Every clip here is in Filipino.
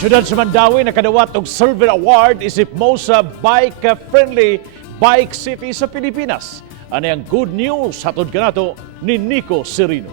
Siyudad sa Mandawi nakadawat og Silver Award isip mo sa bike-friendly bike city sa Pilipinas. Ano ang good news hatod kanato ni Nico Serino.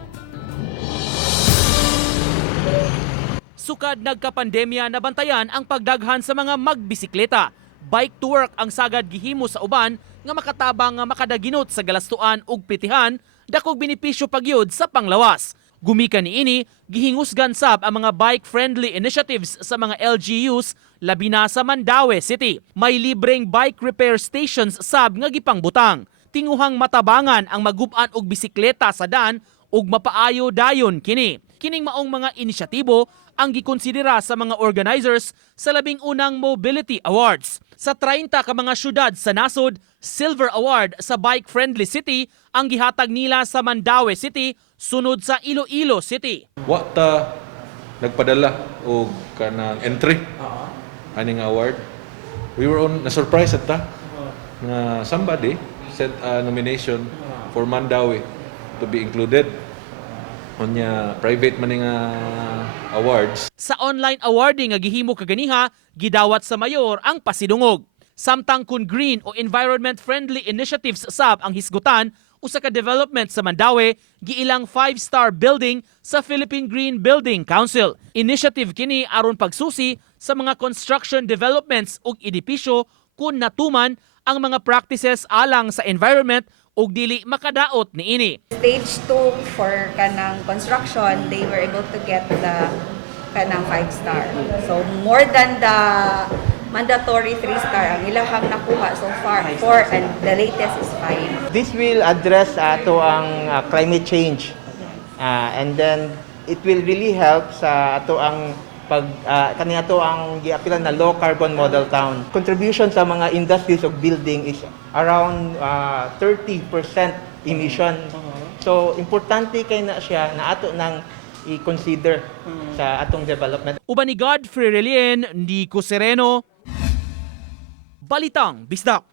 Sukad nagkapandemya nabantayan ang pagdaghan sa mga magbisikleta. Bike to work ang sagad gihimo sa uban nga makatabang nga makadaginot sa galastuan ug pitihan dakog benepisyo pagyud sa panglawas. Gumikan niini gihingusgan sab ang mga bike-friendly initiatives sa mga LGUs labi na sa Mandawi City. May libreng bike repair stations sab nga gipangbutang. Tinguhang matabangan ang magub-an og bisikleta sa dan ug mapaayo dayon kini. Kining maong mga inisyatibo ang gikonsidera sa mga organizers sa labing unang Mobility Awards. Sa 30 ka mga syudad sa nasod, Silver Award sa bike-friendly city ang gihatag nila sa Mandawi City sunod sa Iloilo City. Wa ta nagpadala og kanang entry aning award. We were on na surprise at ta na somebody sent a nomination for Mandawi to be included on niya private maning awards. Sa online awarding nga gihimo kaganiha, gidawat sa mayor ang pasidungog. Samtang kun green o environment-friendly initiatives sab ang hisgutan, usa ka development sa Mandawi, giilang 5-star building sa Philippine Green Building Council. Initiative kini aron pagsusi sa mga construction developments ug edipisyo kun natuman ang mga practices alang sa environment ug dili makadaot niini. Stage 2 for kanang construction, they were able to get the kanang 5-star. So more than the mandatory 3-star ang ilahang nakuha so far, 4 and the latest is 5. This will address ato ang climate change. And then it will really help sa ato ang kani ato ang giapilan na low carbon model town. Contribution sa mga industries of building is around 30% emission. So importante kay na siya na ato nang i-consider sa atong development. Uban ni Godfrey Relien, Nico Sereno, Balitang Bisdak.